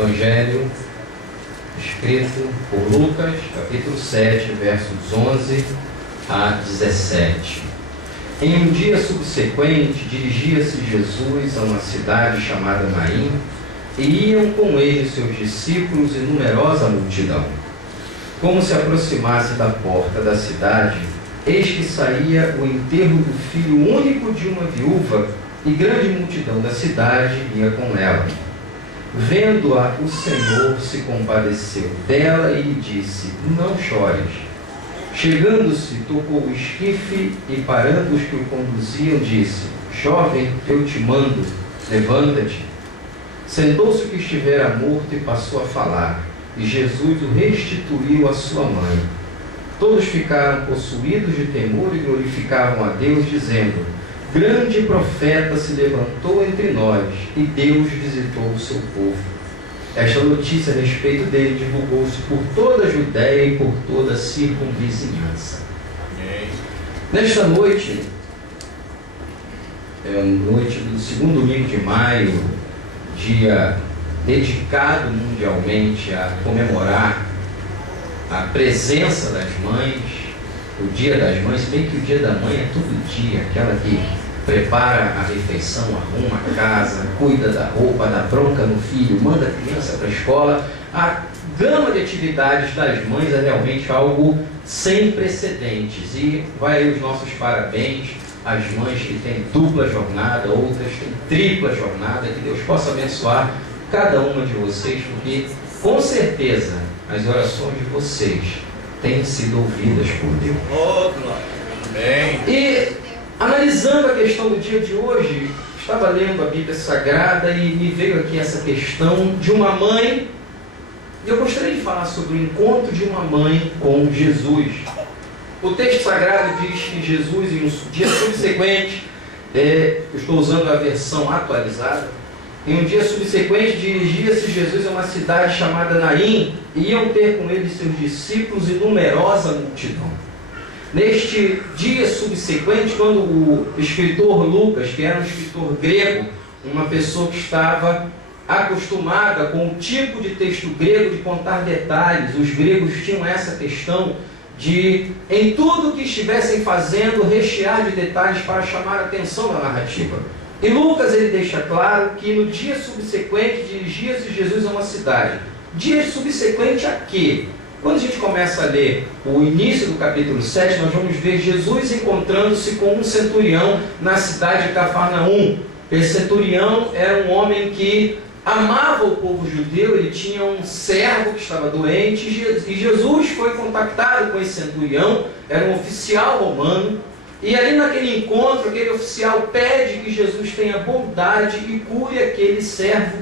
Evangelho escrito por Lucas, capítulo 7, versos 11 a 17. Em um dia subsequente, dirigia-se Jesus a uma cidade chamada Naim, e iam com ele seus discípulos e numerosa multidão. Como se aproximasse da porta da cidade, eis que saía o enterro do filho único de uma viúva, e grande multidão da cidade ia com ela. Vendo-a, o Senhor se compadeceu dela e lhe disse: não chores. Chegando-se, tocou o esquife e, parando os que o conduziam, disse: jovem, eu te mando, levanta-te. Sentou-se o que estivera morto e passou a falar, e Jesus o restituiu à sua mãe. Todos ficaram possuídos de temor e glorificavam a Deus, dizendo: grande profeta se levantou entre nós, e Deus visitou o seu povo. Esta notícia a respeito dele divulgou-se por toda a Judéia e por toda a circunvizinhança. Amém. Nesta noite, noite do segundo domingo de maio, dia dedicado mundialmente a comemorar a presença das mães, o dia das mães, se bem que o dia da mãe é todo dia, aquela que prepara a refeição, arruma a casa, cuida da roupa, dá bronca no filho, manda a criança para a escola. A gama de atividades das mães é realmente algo sem precedentes, e vai aí os nossos parabéns às mães que têm dupla jornada, outras têm tripla jornada. Que Deus possa abençoar cada uma de vocês, porque com certeza as orações de vocês têm sido ouvidas por Deus. Oh, glória. Amém. E analisando a questão do dia de hoje, estava lendo a Bíblia Sagrada e me veio aqui essa questão de uma mãe, e eu gostaria de falar sobre o encontro de uma mãe com Jesus. O texto sagrado diz que Jesus, em um dia subsequente, eu estou usando a versão atualizada, em um dia subsequente dirigia-se Jesus a uma cidade chamada Naim, e iam ter com ele seus discípulos e numerosa multidão. Neste dia subsequente, quando o escritor Lucas, que era um escritor grego, uma pessoa que estava acostumada com o tipo de texto grego de contar detalhes, os gregos tinham essa questão de, em tudo que estivessem fazendo, rechear de detalhes para chamar a atenção da narrativa. E Lucas ele deixa claro que no dia subsequente dirigia-se Jesus a uma cidade. Dia subsequente a quê? Quando a gente começa a ler o início do capítulo 7, nós vamos ver Jesus encontrando-se com um centurião na cidade de Cafarnaum. Esse centurião era um homem que amava o povo judeu, ele tinha um servo que estava doente, e Jesus foi contactado com esse centurião, era um oficial romano, e ali naquele encontro, aquele oficial pede que Jesus tenha bondade e cure aquele servo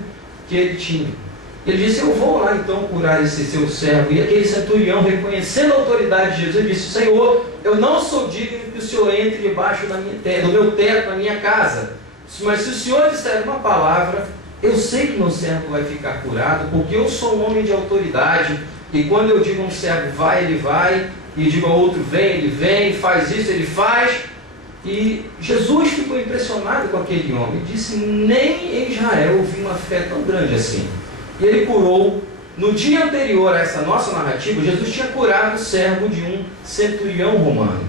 que ele tinha. Ele disse: eu vou lá então curar esse seu servo. E aquele centurião, reconhecendo a autoridade de Jesus, disse: Senhor, eu não sou digno que o Senhor entre debaixo do meu teto, na minha casa, mas se o Senhor disser uma palavra, eu sei que meu servo vai ficar curado, porque eu sou um homem de autoridade, e quando eu digo a um servo vai, ele vai, e digo ao outro vem, ele vem, faz isso, ele faz. E Jesus ficou impressionado com aquele homem, disse: nem em Israel eu vi uma fé tão grande assim. E ele curou. No dia anterior a essa nossa narrativa, Jesus tinha curado o servo de um centurião romano.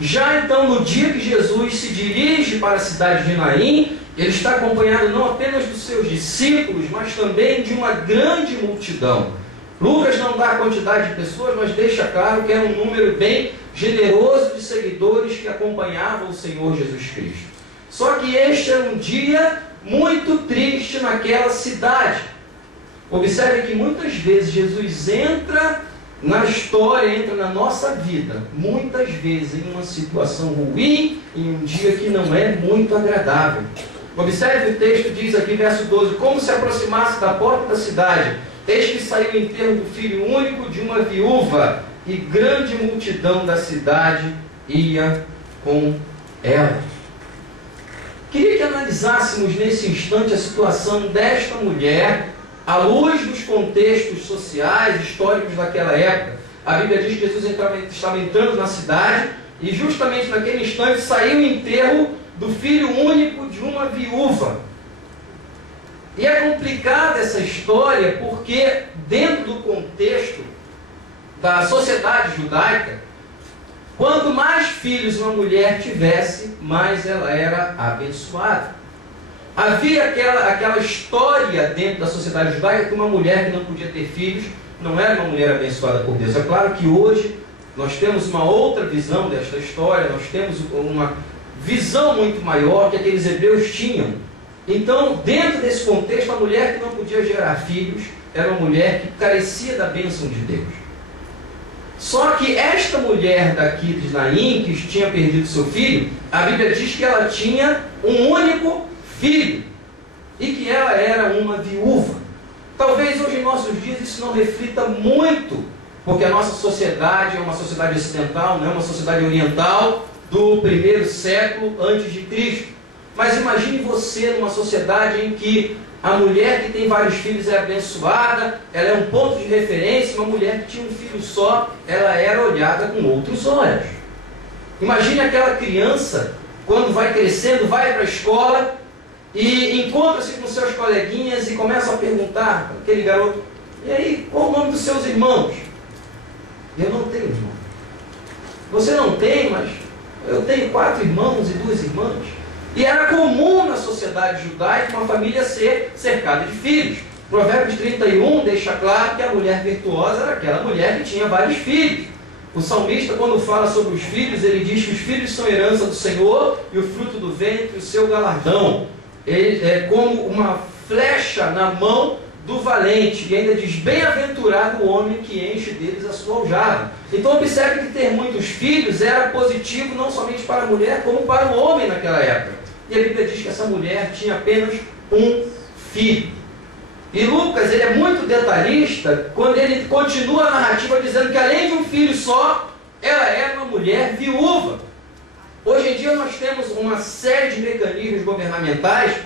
Já então, no dia que Jesus se dirige para a cidade de Naim, ele está acompanhado não apenas dos seus discípulos, mas também de uma grande multidão. Lucas não dá a quantidade de pessoas, mas deixa claro que era um número bem generoso de seguidores que acompanhavam o Senhor Jesus Cristo. Só que este era um dia muito triste naquela cidade. Observe que muitas vezes Jesus entra na história, entra na nossa vida, muitas vezes em uma situação ruim, em um dia que não é muito agradável. Observe o texto, diz aqui, verso 12: como se aproximasse da porta da cidade, eis que saiu o enterro do filho único de uma viúva, e grande multidão da cidade ia com ela. Queria que analisássemos nesse instante a situação desta mulher, à luz dos contextos sociais, históricos daquela época. A Bíblia diz que Jesus estava entrando na cidade, e justamente naquele instante saiu o enterro do filho único de uma viúva. E é complicada essa história porque, dentro do contexto da sociedade judaica, quanto mais filhos uma mulher tivesse, mais ela era abençoada. Havia aquela história dentro da sociedade judaica que uma mulher que não podia ter filhos não era uma mulher abençoada por Deus. É claro que hoje nós temos uma outra visão desta história, nós temos uma visão muito maior que aqueles hebreus tinham. Então, dentro desse contexto, a mulher que não podia gerar filhos era uma mulher que carecia da bênção de Deus. Só que esta mulher daqui de Naim, que tinha perdido seu filho, a Bíblia diz que ela tinha um único filho e que ela era uma viúva. Talvez hoje em nossos dias isso não reflita muito, porque a nossa sociedade é uma sociedade ocidental, não é uma sociedade oriental do primeiro século antes de Cristo. Mas imagine você numa sociedade em que a mulher que tem vários filhos é abençoada, ela é um ponto de referência. Uma mulher que tinha um filho só, ela era olhada com outros olhos. Imagine aquela criança, quando vai crescendo, vai para a escola e encontra-se com seus coleguinhas e começa a perguntar para aquele garoto: e aí, qual o nome dos seus irmãos? Eu não tenho irmão. Você não tem, mas eu tenho 4 irmãos e 2 irmãs. E era comum na sociedade judaica uma família ser cercada de filhos. Provérbios 31 deixa claro que a mulher virtuosa era aquela mulher que tinha vários filhos. O salmista, quando fala sobre os filhos, ele diz que os filhos são herança do Senhor e o fruto do ventre, o seu galardão. Ele é como uma flecha na mão do valente, e ainda diz: bem-aventurado o homem que enche deles a sua aljava. Então observe que ter muitos filhos era positivo não somente para a mulher, como para o homem naquela época. E a Bíblia diz que essa mulher tinha apenas um filho. E Lucas, ele é muito detalhista quando ele continua a narrativa dizendo que além de um filho só, ela era uma mulher viúva. Hoje em dia nós temos uma série de mecanismos governamentais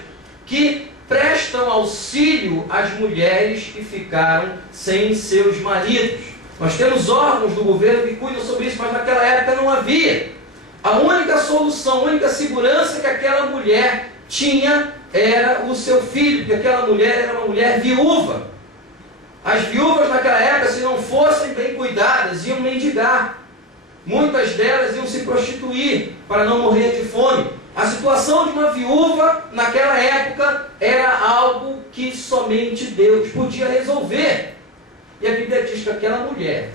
que prestam auxílio às mulheres que ficaram sem seus maridos. Nós temos órgãos do governo que cuidam sobre isso, mas naquela época não havia. A única solução, a única segurança que aquela mulher tinha era o seu filho, porque aquela mulher era uma mulher viúva. As viúvas naquela época, se não fossem bem cuidadas, iam mendigar. Muitas delas iam se prostituir para não morrer de fome. A situação de uma viúva naquela época era algo que somente Deus podia resolver. E a Bíblia diz que aquela mulher,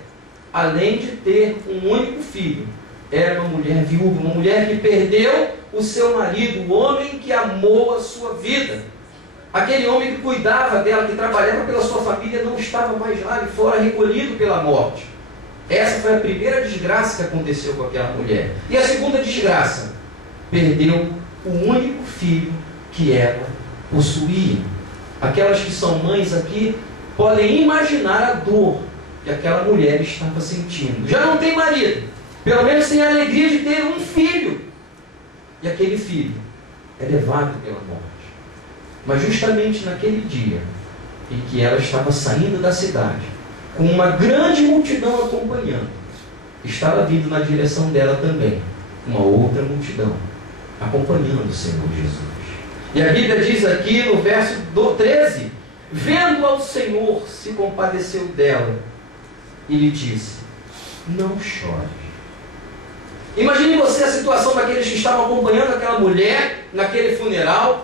além de ter um único filho, era uma mulher viúva, uma mulher que perdeu o seu marido, o homem que amou a sua vida. Aquele homem que cuidava dela, que trabalhava pela sua família, não estava mais lá e fora, recolhido pela morte. Essa foi a primeira desgraça que aconteceu com aquela mulher. E a segunda desgraça: perdeu o único filho que ela possuía. Aquelas que são mães aqui podem imaginar a dor que aquela mulher estava sentindo. Já não tem marido, pelo menos tem a alegria de ter um filho. E aquele filho é levado pela morte. Mas justamente naquele dia em que ela estava saindo da cidade, com uma grande multidão acompanhando, estava vindo na direção dela também uma outra multidão, acompanhando o Senhor Jesus. E a Bíblia diz aqui no verso 13: vendo ao Senhor, se compadeceu dela e lhe disse: não chore. Imagine você a situação daqueles que estavam acompanhando aquela mulher naquele funeral.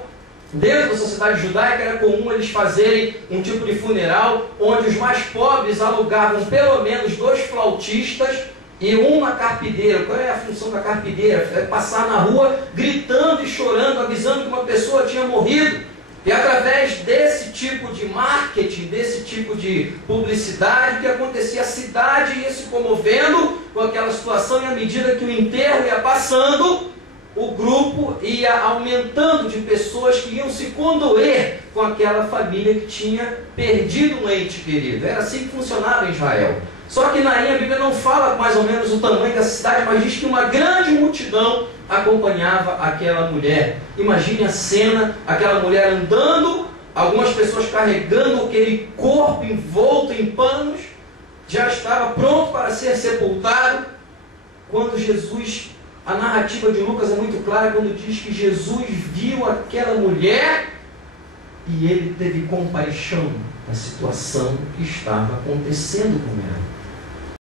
Dentro da sociedade judaica era comum eles fazerem um tipo de funeral onde os mais pobres alugavam pelo menos 2 flautistas e uma carpideira. Qual é a função da carpideira? É passar na rua gritando e chorando, avisando que uma pessoa tinha morrido. E através desse tipo de marketing, desse tipo de publicidade, que acontecia, a cidade ia se comovendo com aquela situação, e à medida que o enterro ia passando, o grupo ia aumentando de pessoas que iam se condoer com aquela família que tinha perdido um ente querido. Era assim que funcionava em Israel. Só que na Bíblia não fala mais ou menos o tamanho dessa cidade, mas diz que uma grande multidão acompanhava aquela mulher. Imagine a cena, aquela mulher andando, algumas pessoas carregando aquele corpo envolto em panos, já estava pronto para ser sepultado, quando Jesus... A narrativa de Lucas é muito clara quando diz que Jesus viu aquela mulher e ele teve compaixão da situação que estava acontecendo com ela.